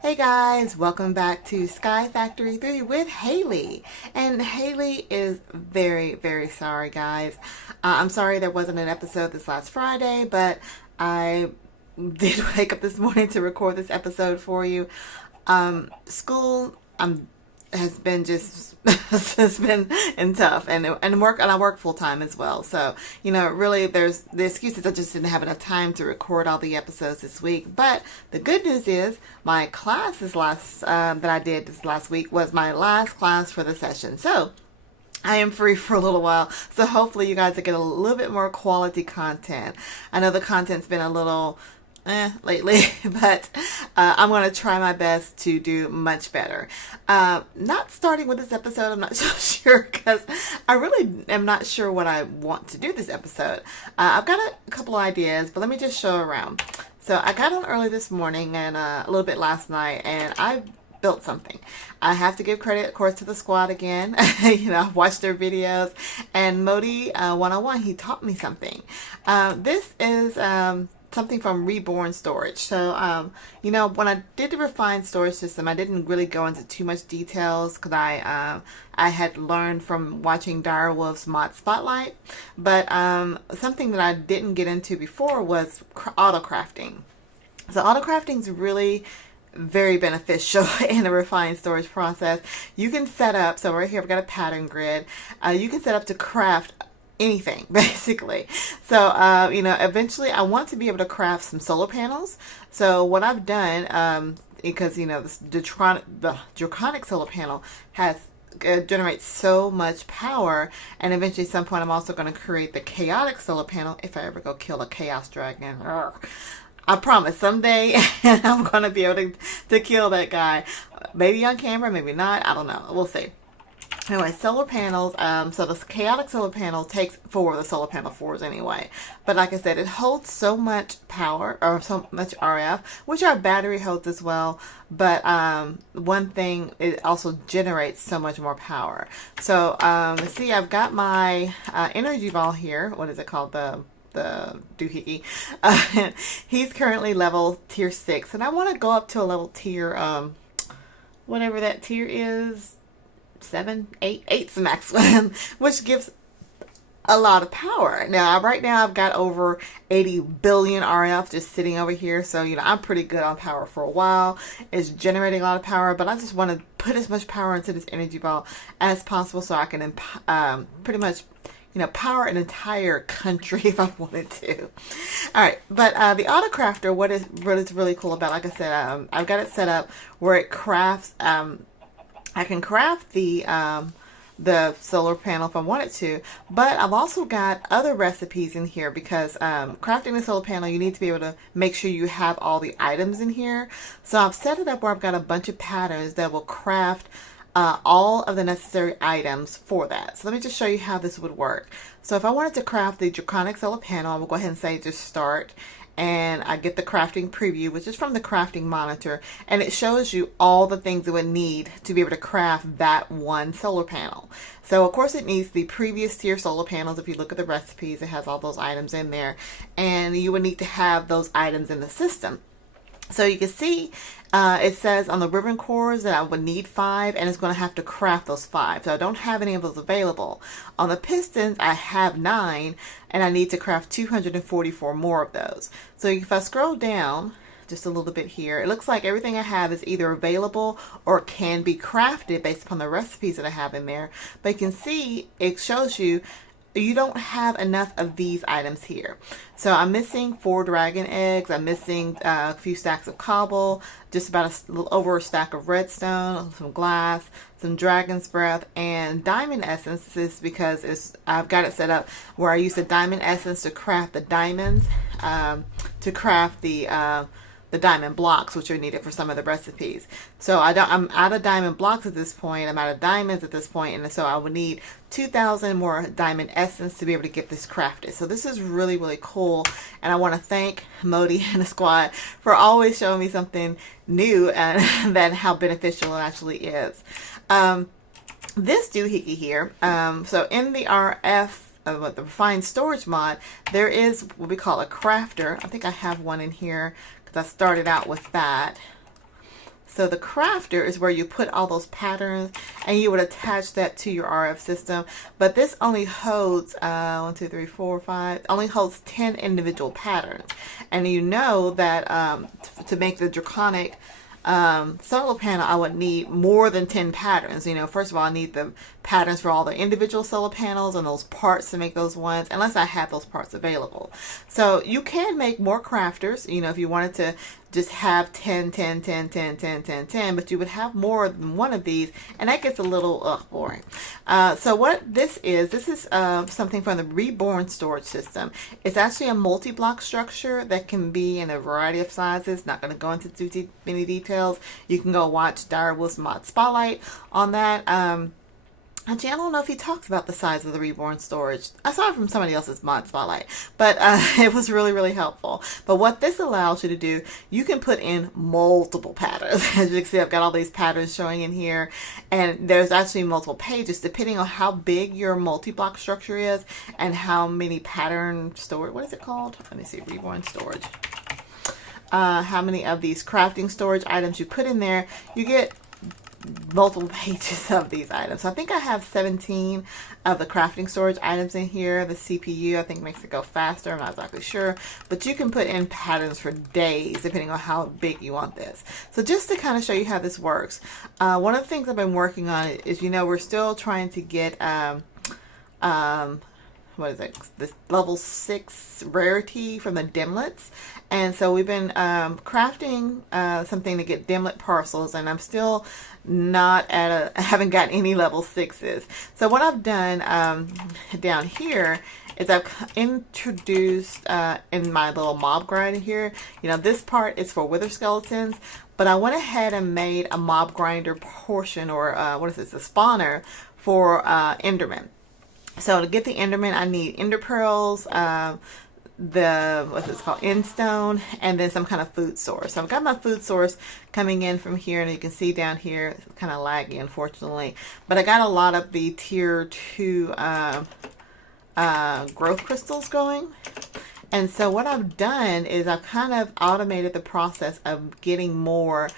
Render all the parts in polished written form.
Hey guys, welcome back to SkyFactory 3 with Haley. And Haley is very sorry, guys. I'm sorry there wasn't an episode this last Friday, but I did wake up this morning to record this episode for you. School has been just has been tough, and I work full time as well. So really, there's the excuses. I just didn't have enough time to record all the episodes this week. But the good news is my class that I did this last week was my last class for the session. So I am free for a little while, so hopefully you guys will get a little bit more quality content. I know the content's been a little lately, but I'm going to try my best to do much better. Not starting with this episode, I'm not so sure, because I really am not sure what I want to do this episode. I've got a couple ideas, but let me just show around. So I got on early this morning and a little bit last night, and I built something. I have to give credit, of course, to the squad again. I've watched their videos, and Modi 101, he taught me something. This is something from Reborn Storage. So, when I did the refined storage system, I didn't really go into too much details because I had learned from watching Direwolf's Mod Spotlight. But something that I didn't get into before was auto crafting. So auto crafting is really very beneficial in a refined storage process. You can set up, so right here I've got a pattern grid. You can set up to craft anything basically. So eventually I want to be able to craft some solar panels. So what I've done, because the draconic solar panel generates so much power, and eventually at some point I'm also going to create the chaotic solar panel if I ever go kill a chaos dragon. I promise someday I'm going to be able to kill that guy. Maybe on camera, maybe not. I don't know. We'll see. Anyway, solar panels, so the chaotic solar panel takes 4 of the solar panel 4s anyway. But like I said, it holds so much power, or so much RF, which our battery holds as well. But one thing, it also generates so much more power. So, see, I've got my energy ball here. What is it called? The doohickey. He's currently level tier 6. And I want to go up to a level tier, whatever that tier is. 7, 8, 8's the max one, which gives a lot of power. Now, right now I've got over 80 billion RF just sitting over here. So, I'm pretty good on power for a while. It's generating a lot of power, but I just want to put as much power into this energy ball as possible so I can pretty much power an entire country if I wanted to. All right, but the auto crafter, what is really cool about, like I said, I've got it set up where it crafts. I can craft the solar panel if I wanted to, but I've also got other recipes in here because crafting the solar panel, you need to be able to make sure you have all the items in here. So I've set it up where I've got a bunch of patterns that will craft all of the necessary items for that. So let me just show you how this would work. So if I wanted to craft the draconic solar panel, I will go ahead and say just start. And I get the crafting preview, which is from the crafting monitor, and it shows you all the things it would need to be able to craft that one solar panel. So of course it needs the previous tier solar panels. If you look at the recipes, it has all those items in there, and you would need to have those items in the system. So you can see it says on the ribbon cores that I would need 5, and it's going to have to craft those 5. So I don't have any of those available. On the pistons, I have 9, and I need to craft 244 more of those. So if I scroll down just a little bit here, it looks like everything I have is either available or can be crafted based upon the recipes that I have in there. But you can see it shows you don't have enough of these items here. So I'm missing 4 dragon eggs. I'm missing a few stacks of cobble, just about a little over a stack of redstone, some glass, some dragon's breath, and diamond essence. This is because I've got it set up where I use the diamond essence to craft the diamonds, to craft the diamond blocks, which are needed for some of the recipes. So I'm out of diamond blocks at this point. I'm out of diamonds at this point, and so I would need 2,000 more diamond essence to be able to get this crafted. So this is really cool, and I want to thank Modi and the squad for always showing me something new and that how beneficial it actually is. This doohickey here, so in the RF, the refined storage mod, there is what we call a crafter. I think I have one in here because I started out with that. So the crafter is where you put all those patterns and you would attach that to your RF system. But this only holds 1, 2, 3, 4, 5, only holds 10 individual patterns. And you know that to make the draconic solar panel, I would need more than 10 patterns. You know, first of all, I need the patterns for all the individual solar panels and those parts to make those ones, unless I have those parts available. So you can make more crafters, you know, if you wanted to just have 10, 10, 10, 10, 10, 10, 10, but you would have more than one of these, and that gets a little boring. So what this is something from the Reborn storage system. It's actually a multi-block structure that can be in a variety of sizes. Not going to go into too many details. You can go watch Direwolf's Mod Spotlight on that. Actually, I don't know if he talks about the size of the Reborn storage. I saw it from somebody else's Mod Spotlight, but it was really, really helpful. But what this allows you to do, you can put in multiple patterns. As you can see, I've got all these patterns showing in here, and there's actually multiple pages depending on how big your multi-block structure is and how many pattern storage. What is it called? Let me see. Reborn storage. How many of these crafting storage items you put in there, you get multiple pages of these items. So I think I have 17 of the crafting storage items in here. The CPU, I think, makes it go faster. I'm not exactly sure, but you can put in patterns for days depending on how big you want this. So just to kind of show you how this works, one of the things I've been working on is, you know, we're still trying to get what is it, this level 6 rarity from the dimlets. And so we've been crafting something to get dimlet parcels, and I'm still not at I haven't gotten any level 6s. So what I've done down here is I've introduced in my little mob grinder here, you know, this part is for wither skeletons, but I went ahead and made a mob grinder portion, or what is this, a spawner for Enderman. So to get the Enderman, I need Ender Pearls, what's this called, Endstone, and then some kind of food source. So I've got my food source coming in from here, and you can see down here, it's kind of laggy, unfortunately. But I got a lot of the tier 2 growth crystals going. And so what I've done is I've kind of automated the process of getting more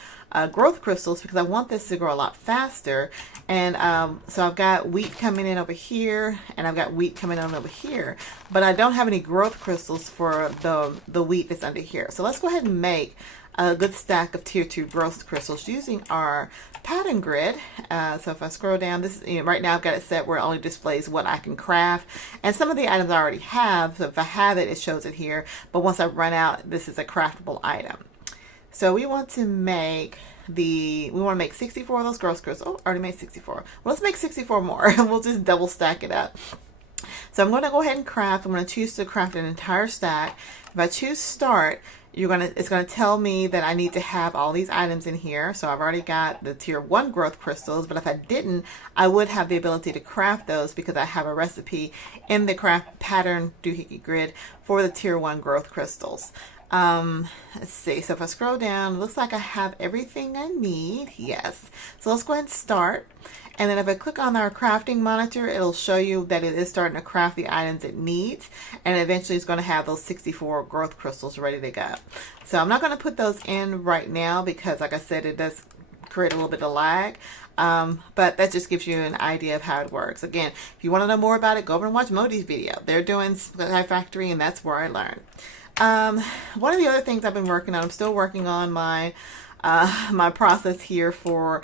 growth crystals, because I want this to grow a lot faster. And so I've got wheat coming in over here, and I've got wheat coming in over here, but I don't have any growth crystals for the wheat that's under here. So let's go ahead and make a good stack of tier 2 growth crystals using our pattern grid. So if I scroll down, this, you know, right now I've got it set where it only displays what I can craft, and some of the items I already have. So if I have it, it shows it here, but once I run out, this is a craftable item. So we want to make 64 of those growth crystals. Oh, I already made 64. Well, let's make 64 more, and we'll just double stack it up. So I'm going to go ahead and craft. I'm going to choose to craft an entire stack. If I choose start, it's going to tell me that I need to have all these items in here. So I've already got the tier 1 growth crystals, but if I didn't, I would have the ability to craft those, because I have a recipe in the craft pattern doohickey grid for the tier 1 growth crystals. Let's see. So if I scroll down, it looks like I have everything I need. Yes. So let's go ahead and start. And then if I click on our crafting monitor, it'll show you that it is starting to craft the items it needs. And eventually it's going to have those 64 growth crystals ready to go. So I'm not going to put those in right now, because like I said, it does create a little bit of lag. But that just gives you an idea of how it works. Again, if you want to know more about it, go over and watch Modi's video. They're doing SkyFactory, and that's where I learned. One of the other things I've been working on, I'm still working on my my process here for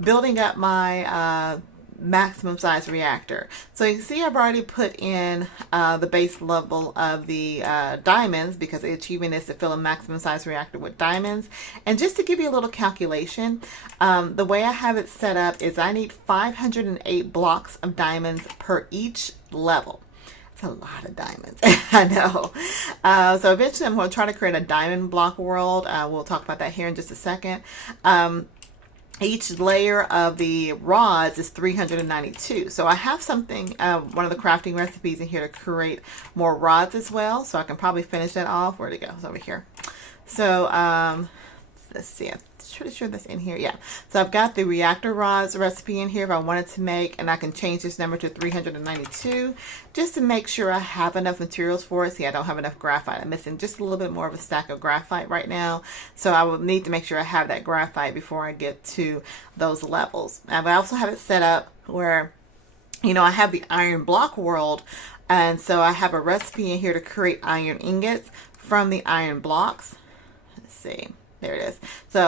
building up my maximum size reactor. So you can see I've already put in the base level of the diamonds, because the achievement is to fill a maximum size reactor with diamonds. And just to give you a little calculation, the way I have it set up is I need 508 blocks of diamonds per each level. A lot of diamonds. I know. So eventually I'm going to try to create a diamond block world. We'll talk about that here in just a second. Each layer of the rods is 392. So I have something, one of the crafting recipes in here to create more rods as well. So I can probably finish that off. Where'd it go? It's over here. So let's see. I pretty sure that's in here. Yeah. So I've got the reactor rods recipe in here if I wanted to make, and I can change this number to 392 just to make sure I have enough materials for it. See, I don't have enough graphite. I'm missing just a little bit more of a stack of graphite right now. So I will need to make sure I have that graphite before I get to those levels. And I also have it set up where, you know, I have the iron block world, and so I have a recipe in here to create iron ingots from the iron blocks. Let's see, there it is. So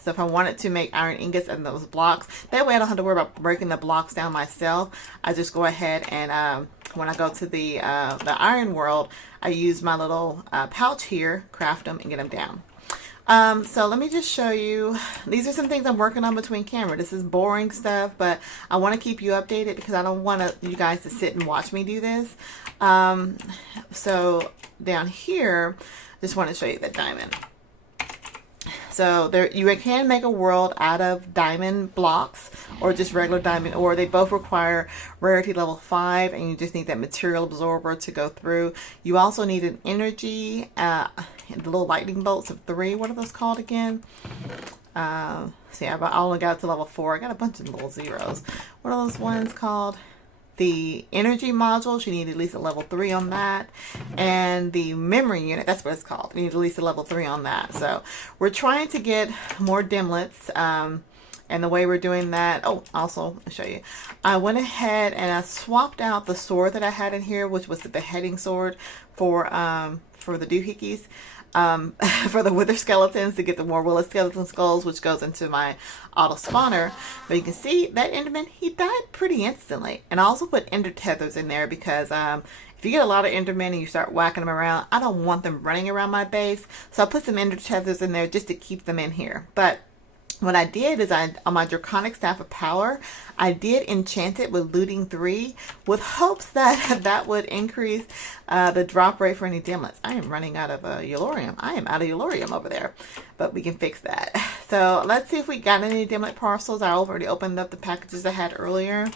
so if I wanted to make iron ingots and those blocks, that way I don't have to worry about breaking the blocks down myself. I just go ahead and when I go to the iron world, I use my little pouch here, craft them and get them down. So let me just show you, these are some things I'm working on between camera. This is boring stuff, but I want to keep you updated because I don't want you guys to sit and watch me do this. So down here, just want to show you the diamond. So there, you can make a world out of diamond blocks or just regular diamond ore. They both require rarity level 5, and you just need that material absorber to go through. You also need an energy, the little lightning bolts of 3. What are those called again? See, I only got to level 4. I got a bunch of little zeros. What are those ones called? The energy modules, you need at least a level 3 on that. And the memory unit, that's what it's called. You need at least a level 3 on that. So we're trying to get more dimlets. And the way we're doing that, oh, also, I'll show you. I went ahead and I swapped out the sword that I had in here, which was the beheading sword for the doohickeys. For the wither skeletons to get the more willow skeleton skulls, which goes into my auto spawner. But you can see that enderman, he died pretty instantly. And I also put ender tethers in there because if you get a lot of endermen and you start whacking them around, I don't want them running around my base. So I put some ender tethers in there just to keep them in here. But what I did is on my draconic staff of power, I did enchant it with looting 3 with hopes that that would increase the drop rate for any dimlets. I am running out of Yellorium. I am out of Yellorium over there, but we can fix that. So let's see if we got any dimlet parcels. I already opened up the packages I had earlier.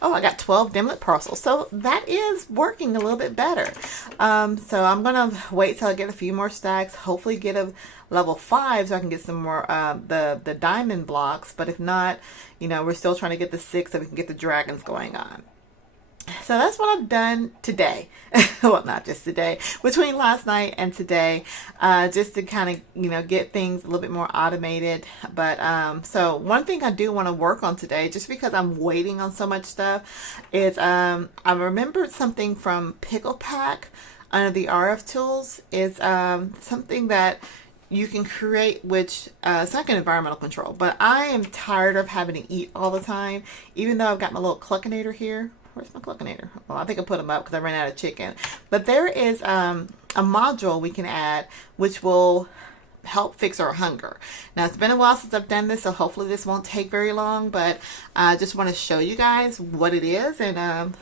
Oh, I got 12 dimlet parcels. So that is working a little bit better. So I'm going to wait till I get a few more stacks, hopefully get a level 5 so I can get some more the diamond blocks. But if not, you know, we're still trying to get the 6 so we can get the dragons going on. So that's what I've done today. Well, not just today, between last night and today, just to kind of, you know, get things a little bit more automated. But so one thing I do want to work on today, just because I'm waiting on so much stuff, is I remembered something from Pickle Pack under the RF tools. Is something that you can create, which it's like an environmental control, but I am tired of having to eat all the time, even though I've got my little cluckinator here. Where's my cluckinator? Well, I think I put them up because I ran out of chicken. But there is a module we can add which will help fix our hunger. Now, it's been a while since I've done this, so hopefully this won't take very long, but I just want to show you guys what it is, and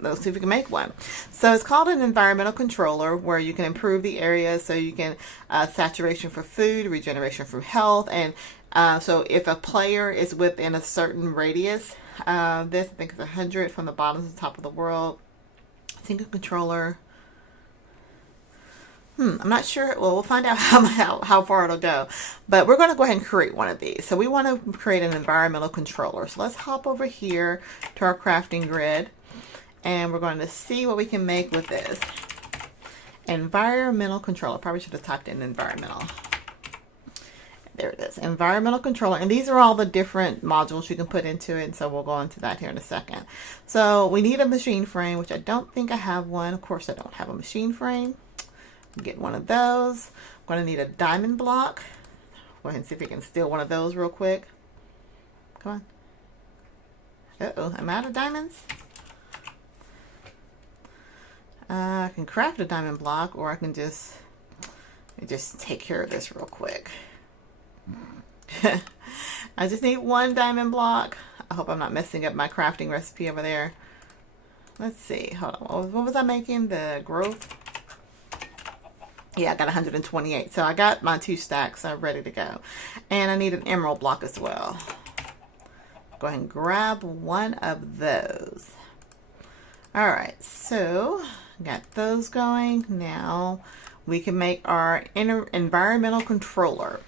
let's see if we can make one. So it's called an environmental controller, where you can improve the area so you can saturation for food, regeneration for health, and so if a player is within a certain radius, this I think is 100 from the bottom to the top of the world. Single controller. I'm not sure. Well, we'll find out how far it'll go. But we're going to go ahead and create one of these. So we want to create an environmental controller. So let's hop over here to our crafting grid. And we're going to see what we can make with this. Environmental controller. Probably should have typed in environmental. There it is, environmental controller. And these are all the different modules you can put into it. So we'll go into that here in a second. So we need a machine frame, which I don't think I have one. Of course, I don't have a machine frame. Get one of those. I'm going to need a diamond block. Go ahead and see if we can steal one of those real quick. Come on. Uh-oh, I'm out of diamonds. I can craft a diamond block, or I can just take care of this real quick. I just need one diamond block. I hope I'm not messing up my crafting recipe over there. Let's see. Hold on. What was I making? The growth? Yeah, I got 128. So I got my 2 stacks ready to go. And I need an emerald block as well. Go ahead and grab one of those. Alright, so got those going. Now we can make our environmental controller.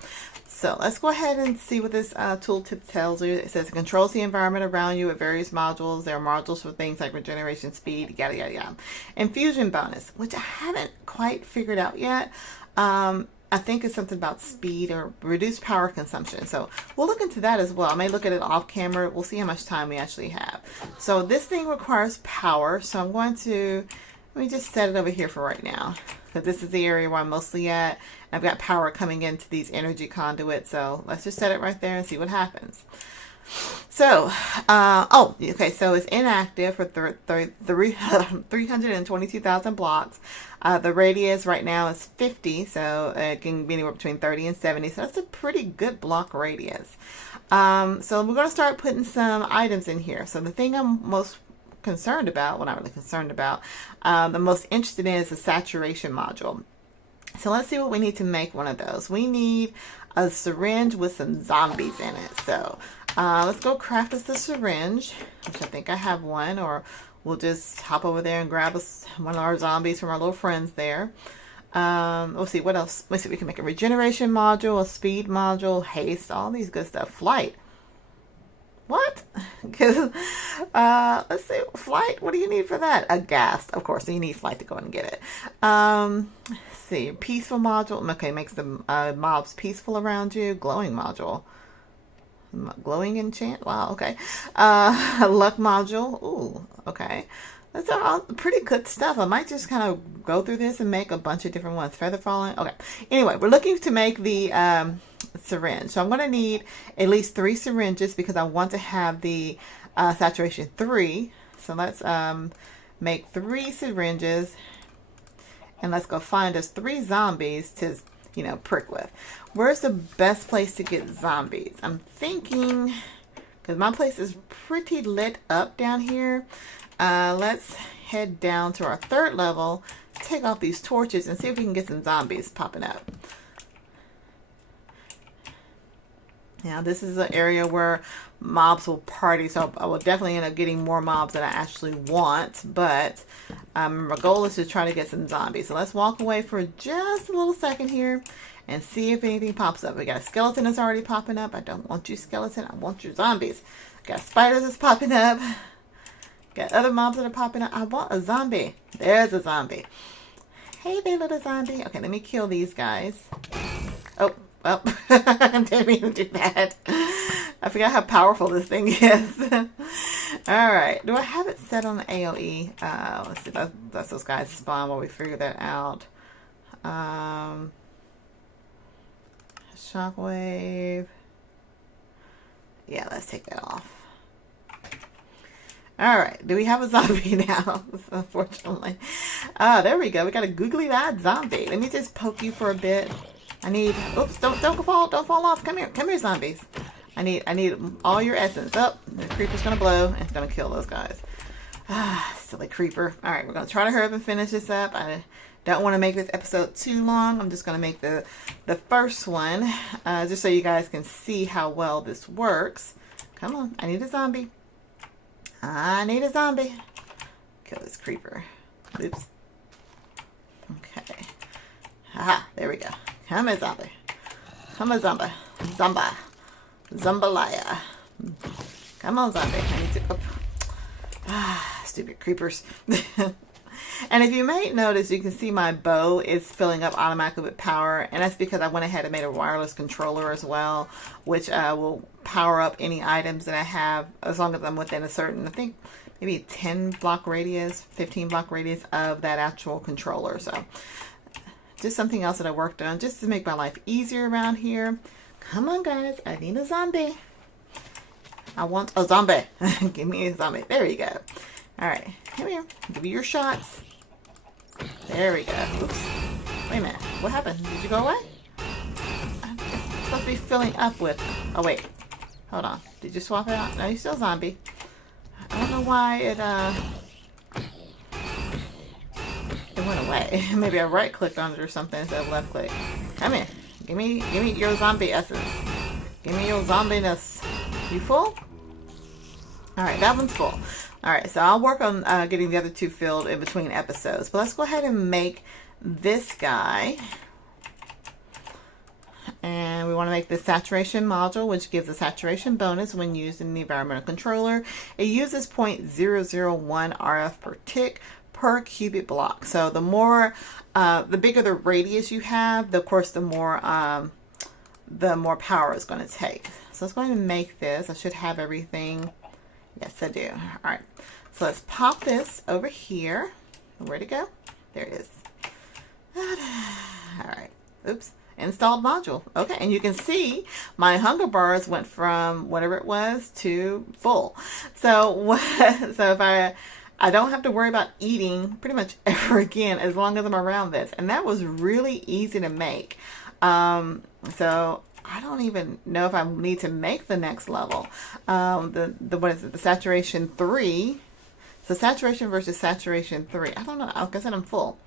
So let's go ahead and see what this tooltip tells you. It says it controls the environment around you with various modules. There are modules for things like regeneration speed, yada, yada, yada. Infusion bonus, which I haven't quite figured out yet. I think it's something about speed or reduced power consumption. So we'll look into that as well. I may look at it off camera. We'll see how much time we actually have. So this thing requires power. So I'm going to, let me just set it over here for right now, because this is the area where I'm mostly at. I've got power coming into these energy conduits. So let's just set it right there and see what happens. So, okay, so it's inactive for 322,000 blocks. The radius right now is 50, so it can be anywhere between 30 and 70. So that's a pretty good block radius. So we're going to start putting some items in here. So the thing I'm most concerned about, well, not really concerned about, the most interested in is the saturation module. So let's see what we need to make one of those. We need a syringe with some zombies in it. So let's go craft us a syringe, which I think I have one, or we'll just hop over there and grab us one of our zombies from our little friends there. We'll see what else. Let's see, we can make a regeneration module, a speed module, haste, all these good stuff. Flight. What? Because let's see, flight. What do you need for that? A gas, of course. So you need flight to go and get it. Let's see, peaceful module. Okay, makes the mobs peaceful around you. Glowing module. Glowing enchant. Wow. Okay. Luck module. Ooh. Okay. That's all pretty good stuff. I might just kind of go through this and make a bunch of different ones. Feather falling. Okay. Anyway, we're looking to make the syringe. So I'm going to need at least 3 syringes because I want to have the saturation 3. So let's make 3 syringes, and let's go find us 3 zombies to, you know, prick with. Where's the best place to get zombies? I'm thinking, because my place is pretty lit up down here. Let's head down to our 3rd level, take off these torches, and see if we can get some zombies popping up. Now, this is an area where mobs will party, so I will definitely end up getting more mobs than I actually want, but my goal is to try to get some zombies. So let's walk away for just a little second here and see if anything pops up. We got a skeleton that's already popping up. I don't want you, skeleton. I want your zombies. Got spiders that's popping up. Got other mobs that are popping up. I want a zombie. There's a zombie. Hey there, little zombie. Okay, let me kill these guys. Oh, well, I didn't mean to do that. I forgot how powerful this thing is. Alright, do I have it set on AoE? Let's see, that's those guys spawn while we figure that out. Shockwave. Yeah, let's take that off. Alright, do we have a zombie now? Unfortunately. There we go. We got a googly-eyed zombie. Let me just poke you for a bit. I need, oops, don't fall off. Come here, zombies. I need all your essence. Oh, the creeper's gonna blow and it's gonna kill those guys. Silly creeper. Alright, we're gonna try to hurry up and finish this up. I don't want to make this episode too long. I'm just gonna make the first one, just so you guys can see how well this works. Come on, I need a zombie. I need a zombie. Kill this creeper. Oops. Okay. Haha, there we go. Come here, zombie. Come on, zombie. Zomba. Zombalaya. Come on, zombie. I need to... Oh. Stupid creepers. And if you may notice, you can see my bow is filling up automatically with power. And that's because I went ahead and made a wireless controller as well, which will power up any items that I have as long as I'm within a certain, I think, maybe 10 block radius, 15 block radius of that actual controller. So just something else that I worked on just to make my life easier around here. Come on, guys. I need a zombie. I want a zombie. Give me a zombie. There you go. All right. Come here. Give me your shots. There we go. Oops. Wait a minute. What happened? Did you go away? I'm supposed to be filling up with... Oh, wait. Hold on. Did you swap it out? No, you're still a zombie. I don't know why it went away. Maybe I right-clicked on it or something instead of left-click. Come here. Give me your zombie essence. Give me your zombiness. You full? Alright, that one's full. Alright, so I'll work on getting the other 2 filled in between episodes. But let's go ahead and make this guy. And we want to make the saturation module, which gives a saturation bonus when used in the environmental controller. It uses 0.001 RF per tick per cubic block. So the more, the bigger the radius you have, of course, the more power it's going to take. So it's going to make this. I should have everything. Yes, I do. All right. So let's pop this over here. Where'd it go? There it is. All right. Oops. Installed module. Okay. And you can see my hunger bars went from whatever it was to full. So if I don't have to worry about eating pretty much ever again as long as I'm around this. And that was really easy to make. So I don't even know if I need to make the next level. What is it? The saturation 3. So saturation versus saturation 3. I don't know. Like I said, I'm full.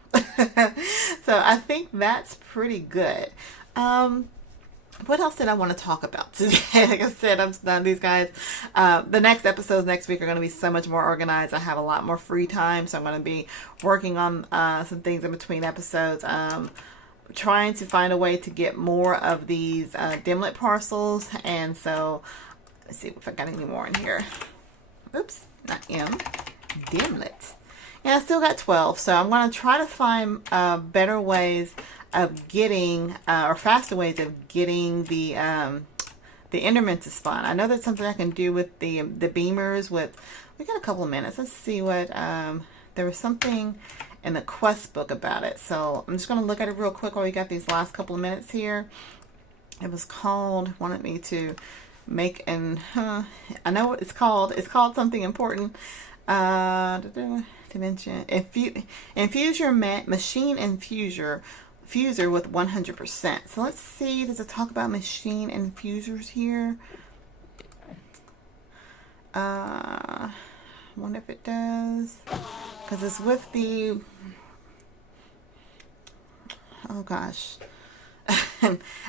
So I think that's pretty good. What else did I want to talk about today? Like I said, I'm done. These guys, the next episodes next week are going to be so much more organized. I have a lot more free time, so I'm going to be working on some things in between episodes. Trying to find a way to get more of these dimlet parcels, and so let's see if I got any more in here. Oops, not M, dimlet. Yeah, I still got 12, so I'm going to try to find better ways of getting, or faster ways of getting the Enderman to spawn. I know that's something I can do with the beamers. We got a couple of minutes. Let's see what there was something in the quest book about it. So I'm just going to look at it real quick while we got these last couple of minutes here. It was called, wanted me to make an, I know what it's called. It's called something important. Dimension. Infuse your machine infuser with 100%. So let's see, does it talk about machine infusers here? I wonder if it does. Because it's with the, oh gosh.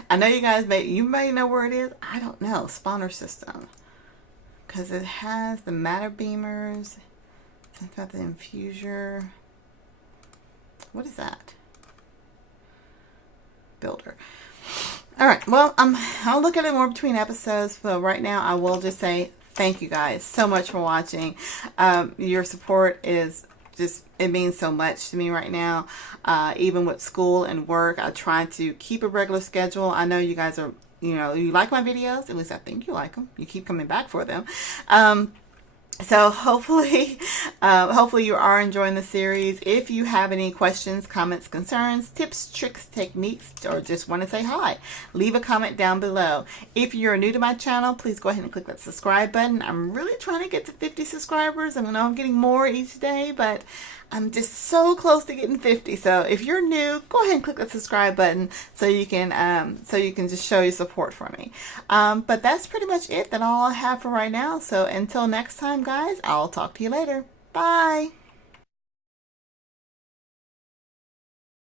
I know you guys may know where it is. I don't know. Spawner system. Because it has the matter beamers. It's got the infuser. What is that? Builder. All right. Well, I'll look at it more between episodes. But right now, I will just say thank you guys so much for watching. Your support is just, it means so much to me right now. Even with school and work, I try to keep a regular schedule. I know you guys are, you like my videos. At least I think you like them. You keep coming back for them. So hopefully you are enjoying the series. If you have any questions, comments, concerns, tips, tricks, techniques, or just want to say hi, leave a comment down below. If you're new to my channel, please go ahead and click that subscribe button. I'm really trying to get to 50 subscribers. I know I'm getting more each day, but I'm just so close to getting 50. So if you're new, go ahead and click that subscribe button so you can just show your support for me. But that's pretty much it. That's all I have for right now. So until next time, guys, I'll talk to you later. Bye.